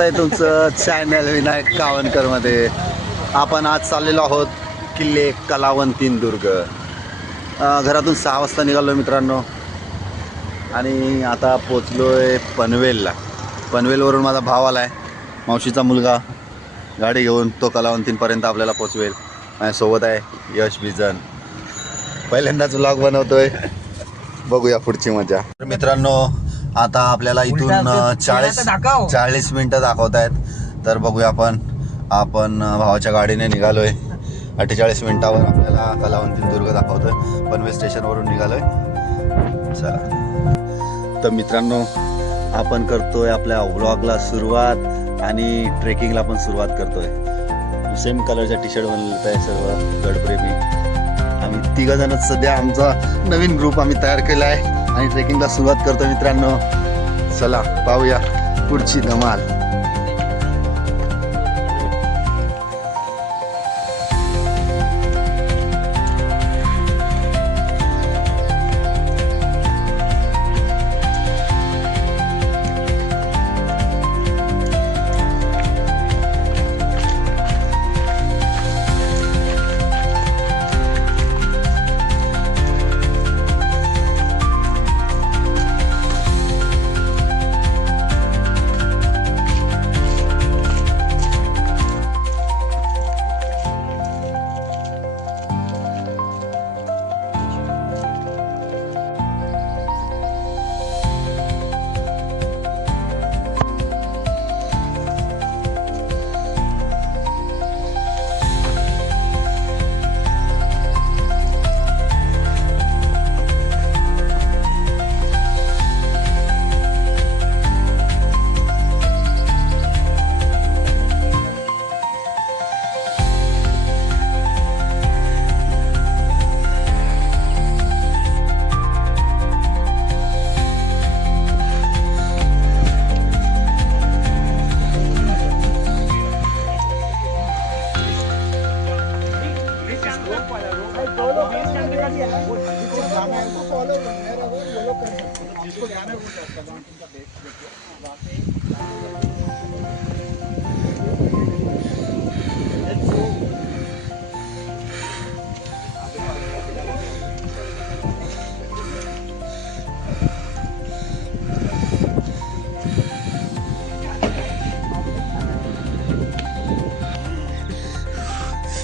स्वागत आहे तुमचं चॅनल विनायक कावनकर मध्ये. आपण आज चाललेलो आहोत किल्ले कलावंतीन दुर्ग. घरातून 6 वाजता निघालो मित्रांनो आणि आता पोचलो आहे पनवेलला. पनवेलवरून माझा भाव आला आहे, मावशीचा मुलगा, गाडी घेऊन तो कलावंतींपर्यंत आपल्याला पोचवेल. माझ्यासोबत आहे यश बिजन. पहिल्यांदाच व्लॉग बनवतोय, बघूया पुढची मजा. तर मित्रांनो आता आपल्याला इथून 40 मिनटं दाखवत आहेत. तर बघूया आपण भावाच्या गाडीने निघालोय. 48 मिनटावर आपल्याला कलावंतीन दुर्ग दाखवतोय. पनवेल स्टेशनवरून निघालोय. चला तर मित्रांनो आपण करतोय आपल्या व्लॉगला सुरुवात आणि ट्रेकिंगला पण सुरुवात करतोय. सेम कलरच्या टी शर्ट बनवत आहे सर्व गडप्रेमी. आम्ही 3 जणच सध्या आमचा नवीन ग्रुप आम्ही तयार केला आहे आणि ट्रेकिंगला सुरुवात करतो मित्रांनो. चला पाहूया पुढची धमाल.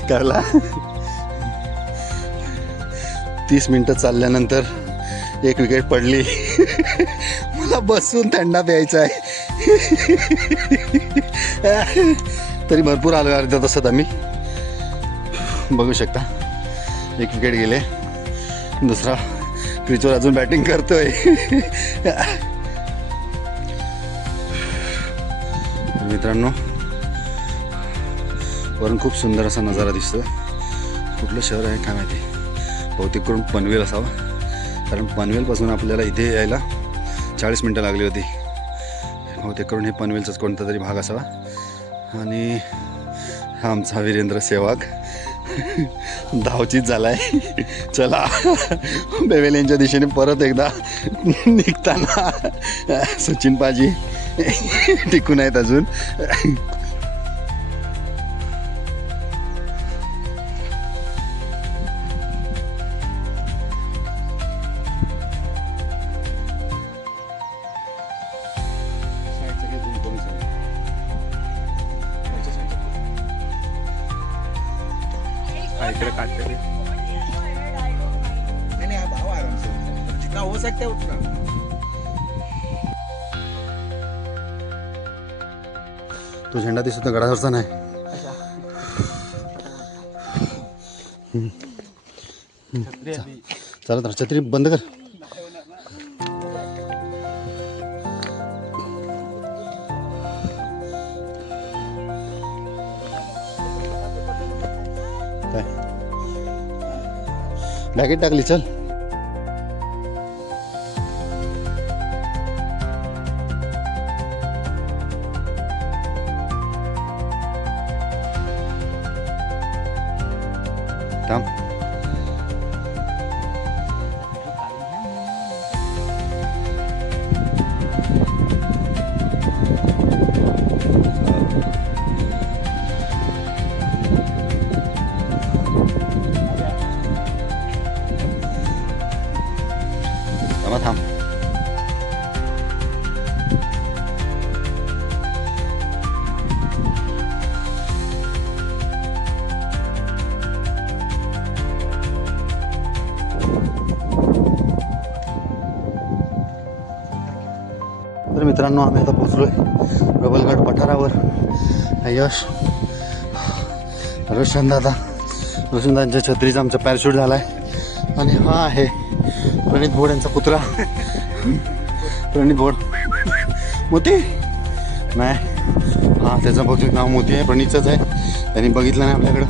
करला 30 मिनटं चालल्यानंतर 1 विकेट पडली. मला बसून थंडा प्यायचा आहे. तरी भरपूर आलो अर्ध्या तासात आम्ही. बघू शकता 1 विकेट गेले. दुसरा क्रिचवर अजून बॅटिंग करतोय. मित्रांनो वरून खूप सुंदर असा नजारा दिसतो. कुठलं शहर आहे काय माहिती, बहुतेक करून पनवेल असावं, कारण पनवेलपासून आपल्याला इथे यायला 40 मिनटं लागली होती. बहुतेक करून हे पनवेलचाच कोणता तरी भाग असावा. आणि हा आमचा वीरेंद्र सेवाग धावचीत झाला आहे. चला बेवेलेंच्या दिशेने परत एकदा निघताना सचिन पाजी टिकून आहेत अजून. इकडे काटते नहीं आप आओ आराम से, जितना हो सकता है उतना. तो झेंडा दिसतो गडावरचा नाही. चला तर छत्री बंद कर. बॅगेट टाकली. चल थांब. तर मित्रांनो आम्ही आता पोचलोय प्रबलगड पठारावर. यश, रोशनदादांच्या छत्रीचा आमचा पॅराशूट झाला आहे. आणि हा आहे प्रणित भोड यांचा पुतळा. प्रणित भोड मोती नाही, हा त्याचं बहुतेक नाव मोती आहे, प्रणितचंच आहे. त्यांनी बघितलं नाही आपल्याकडं.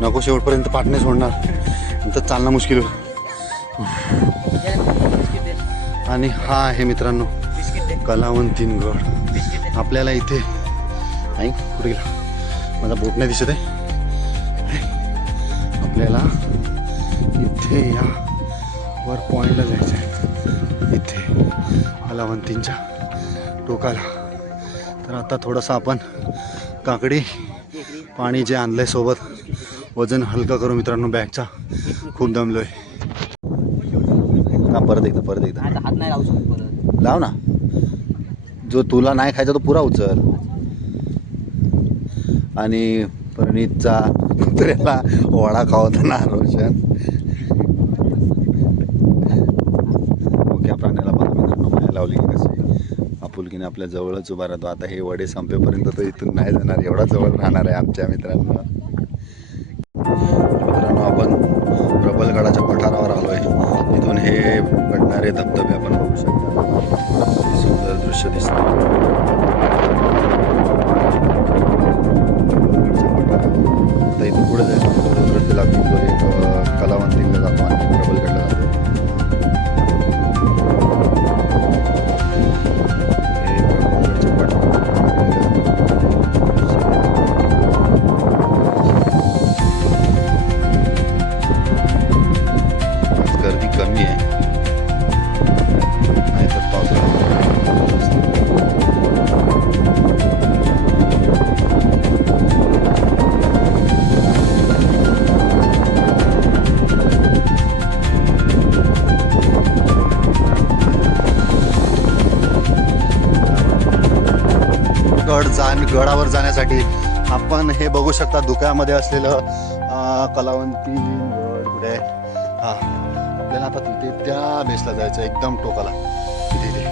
नको शेवटपर्यंत पाठ नाही सोडणार, नंतर चालणं मुश्किल होईल. आणि हा आहे मित्रांनो कलावंतीन गड. आपल्याला इथे नाही कुठे गेला माझा बोट नाही दिसत आहे. आपल्याला इथे या वर पॉईंटला जायचं आहे, इथे कलावंतींच्या टोकाला. तर आता थोडंसं आपण काकडी पाणी जे आणलंय सोबत वजन हलका करू मित्रांनो बॅगचा. खूप दमलोय. हा परत एकदा हात नाही लावू शकत परत. लाव ना, जो तुला नाही खायचा तो पुरा उचल. आणि प्रणितचा कुत्र्याला वडा खावताना रोशन. मोठ्या प्राण्याला बघा मित्रांनो माया लावली की कशी आपुलकीने आपल्या जवळच उभा राहतो. आता हे वडे संपेपर्यंत तो इथून नाही जाणार, एवढा जवळ राहणार आहे आमच्या मित्रांनो. आपण प्रबलगडाच्या पठारावर आलोय. इथून हे पडणारे धबधबे आपण बघू शकता. सुंदर दृश्य दिसतं. आता इथून पुढे जायचं रस्ते लागतील, जो एक कलावंतीला जातो आणि प्रबलगडला जातो. हे प्रबलगडच्या पठारावर गर्दी कमी आहे, नाही तर पावसाळ्यात गडावर जाण्यासाठी आपण हे बघू शकता धुक्यामध्ये असलेलं कलावंती गड कुठे आहे. हा आपल्याला आता तिथे त्या बेसला जायचं, एकदम टोकाला. तिथे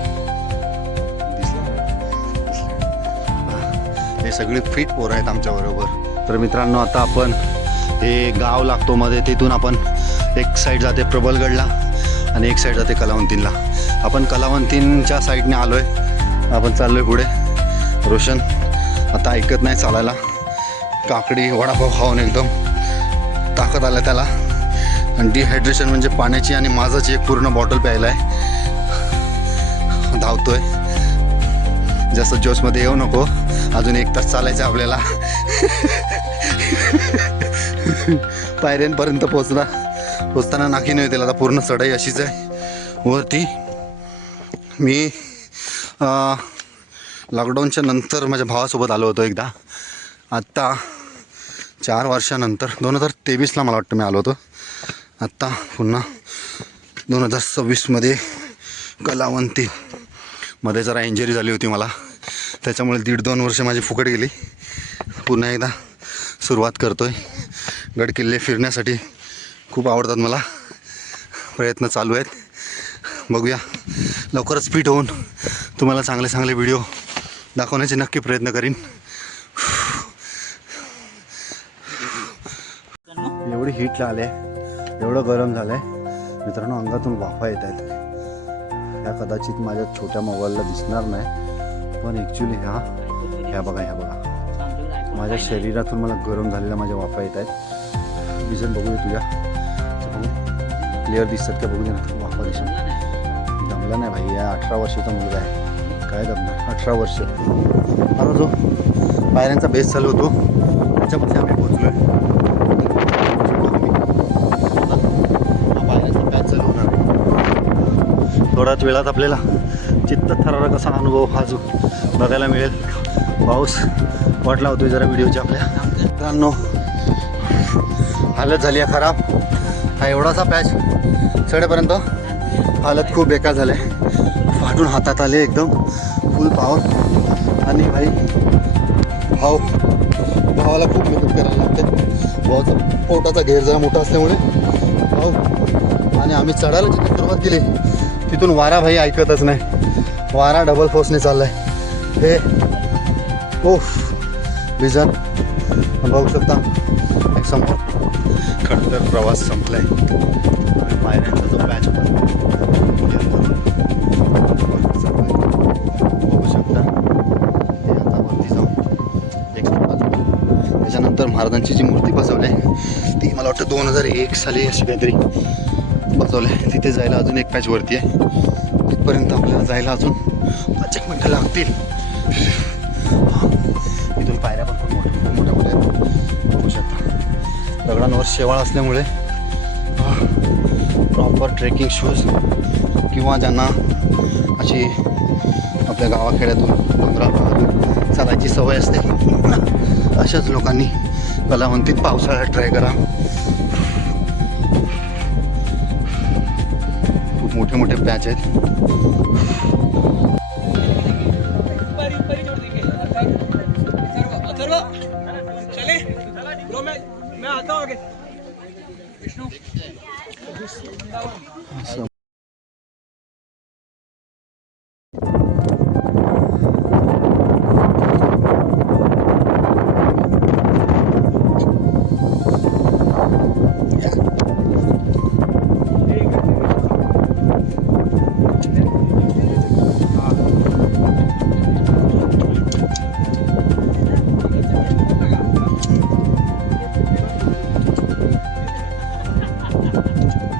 हे सगळे फिट पोरं आहेत आमच्या बरोबर. तर मित्रांनो आता आपण हे गाव लागतो मध्ये, तिथून आपण एक साईड जाते प्रबलगडला आणि एक साईड जाते कलावंतींला. आपण कलावंतींच्या साईडने आलोय, आपण चाललोय पुढे. रोशन आता ऐकत नाही चालायला. काकडी वडापाव खाऊन एकदम ताकद आला त्याला. आणि डिहायड्रेशन म्हणजे पाण्याची आणि माझाची एक पूर्ण बॉटल प्यायला आहे. धावतोय, जास्त जोशमध्ये येऊ नको, अजून 1 तास चालायचं आपल्याला. पायऱ्यांपर्यंत पोचताना नाकी नाही त्याला. आता पूर्ण चढाई अशीच आहे वरती. मी लॉकडाऊनच्या नंतर माझ्या भावासोबत आलो होतो एकदा. आत्ता 4 वर्षानंतर 2023ला मला वाटतं मी आलो होतो. आत्ता पुन्हा 2026मध्ये कलावंतीमध्ये जरा इंजरी झाली होती मला, त्याच्यामुळे 1.5-2 वर्ष माझी फुकट गेली. पुन्हा एकदा सुरुवात करतो आहे. गड किल्ले फिरण्यासाठी खूप आवडतात मला. प्रयत्न चालू आहेत, बघूया. लवकरच फिट होऊन तुम्हाला चांगले चांगले व्हिडिओ दाखवण्याचे नक्की प्रयत्न करीन. एवढी हीट आले, एवढं गरम झालं आहे मित्रांनो, अंगातून वाफा येत आहेत. ह्या कदाचित माझ्या छोट्या मोबाईलला दिसणार नाही, पण ॲक्च्युली ह्या बघा माझ्या शरीरातून मला गरम झालेल्या माझ्या वाफा येत आहेत. विजन बघू दे तुझ्या, क्लिअर दिसतात का बघू दे ना. वाफा दिसत जमला नाही भाई. या 18 वर्षाचा मुलगा आहे, काय जमणार. 18 वर्ष. आता जो पायऱ्यांचा बेस चालू होतो त्याच्यामध्ये आम्ही पोहोचलो आहे. थोड्याच वेळात आपल्याला चित्तथरारक असा अनुभव हा जो बघायला मिळेल. पाऊस वाटला होतो जरा व्हिडिओच्या आपल्या. मित्रांनो हालत झाली आहे खराब. हा एवढासा पॅच चढेपर्यंत हालत खूप बेकार झाले. फाटून हातात आले एकदम फुल पावर. आणि भाई भावाला खूप मेहनत करायला लागते. भावाचा पोटाचा घेर जरा मोठा असल्यामुळे भाऊ. आणि आम्ही चढायला जिथे सुरुवात केली तिथून वारा भाई ऐकतच नाही. वारा डबल फोर्सने चाललाय हे ओफ विजन बघू शकता एक समोर खडतर प्रवास संपलाय पायऱ्यांचा जो पॅच बघू शकता हे आता वरती जाऊन एक त्याच्यानंतर महाराजांची जी मूर्ती बसवली आहे ती मला वाटतं 2001 साली अशी काहीतरी बसवली आहे. तिथे जायला अजून एक पॅच वरती आहे. तिथपर्यंत आपल्याला जायला अजून 5-1 मिनटं लागतील. इथून पायऱ्या पण खूप मोठ्या आहेत बघू शकता. दगडांवर शेवाळ असल्यामुळे प्रॉपर ट्रेकिंग शूज किंवा ज्यांना अशी आपल्या गावाखेड्यातून डोंगराळ भागातून चालायची सवय असते अशाच लोकांनी कलावंतीत पावसाळ्यात ट्राय करा. खूप मोठे मोठे पॅच आहेत.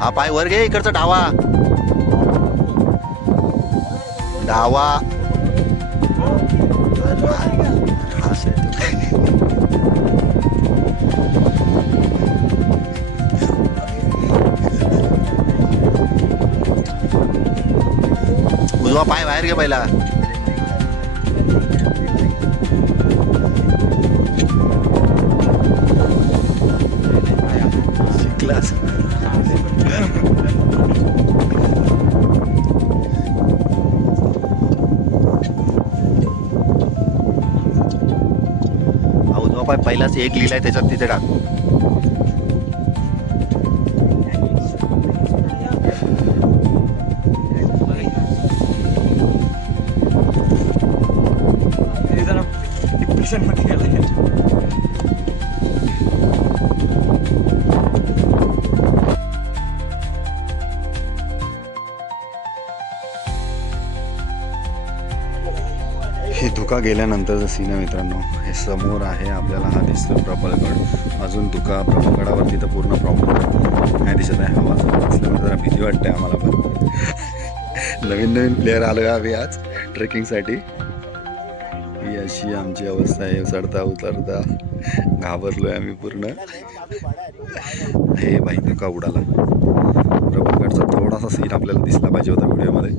हा पाय वर घे इकडचा डावा डावा उजवा पाय बाहेर घे पहिला. शिकलास उजवा पाय पहिलाच एक लिहिलाय त्याच्यात तिथे टाक. हे धुका गेल्यानंतरचं सीन आहे मित्रांनो. हे समोर आहे आपल्याला हा दिसतो प्रबळगड. अजून धुका प्रबळगडावरती तर पूर्ण प्रॉब्लेम नाही दिसत आहे. हवा असल्यामुळे जरा भीती वाटते आम्हाला पण. नवीन प्लेअर आलो आहे आम्ही आज ट्रेकिंगसाठी. ही अशी आमची अवस्था आहे. चढता उतरता घाबरलो आहे आम्ही पूर्ण. हे बाई धुका उडाला. प्रबळगडचा थोडासा सीन आपल्याला दिसला पाहिजे होता व्हिडिओमध्ये.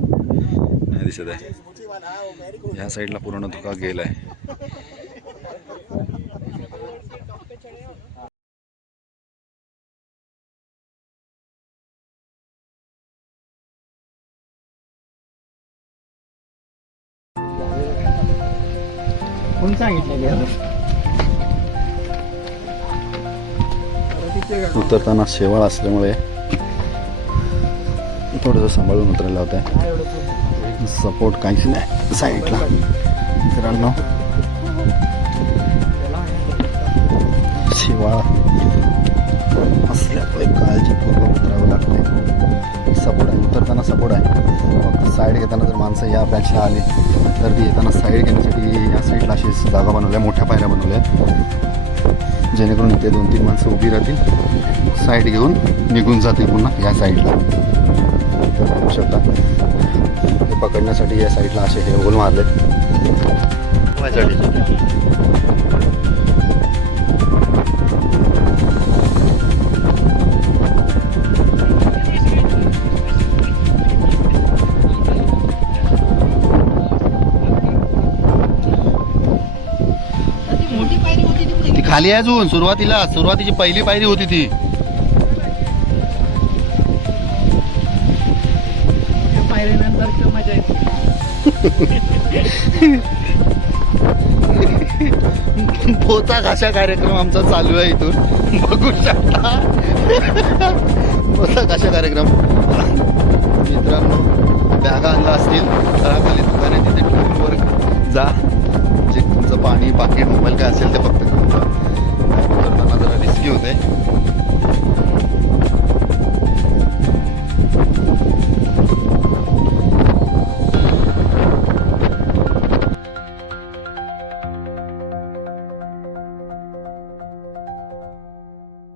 नाही दिसत आहे. ह्या साईडला पूर्ण धुका गेलाय. कोण सांगितलं उतरताना शेवाळ असल्यामुळे थोडंसं सांभाळून उतरायला होत आहे. सपोर्ट काहीच नाही साईडला मित्रांनो. शेवाळ असल्यामुळे काळजीपूर्वक उतरावं लागते. सपोर्ट आहे उतरताना सपोर्ट आहे. फक्त साईड घेताना जर माणसं या पॅचला आली तर ती येताना साईड घेण्यासाठी या साईडला अशी जागा बनवल्या, मोठ्या पायऱ्या बनवल्या जेणेकरून इथे 2-3 माणसं उभी राहतील, साईड घेऊन निघून जातील पुन्हा या साईडला. तर बघू शकता हे पकडण्यासाठी या साईडला असे हे होल मारलेत. ती खाली आहे अजून. सुरुवातीची पहिली पायरी होती ती. पोचा घाशा कार्यक्रम आमचा चालू आहे इथून बघू शकता. पोचा घाशा कार्यक्रम मित्रांनो. बॅगा आणला असतील तर हा खाली दुकान आहे तिथे ठेवून वर जा. जे तुमचं पाणी पाकिट मोबाईल काय असेल ते फक्त घेऊन जा. उतरताना जरा रिस्की होते.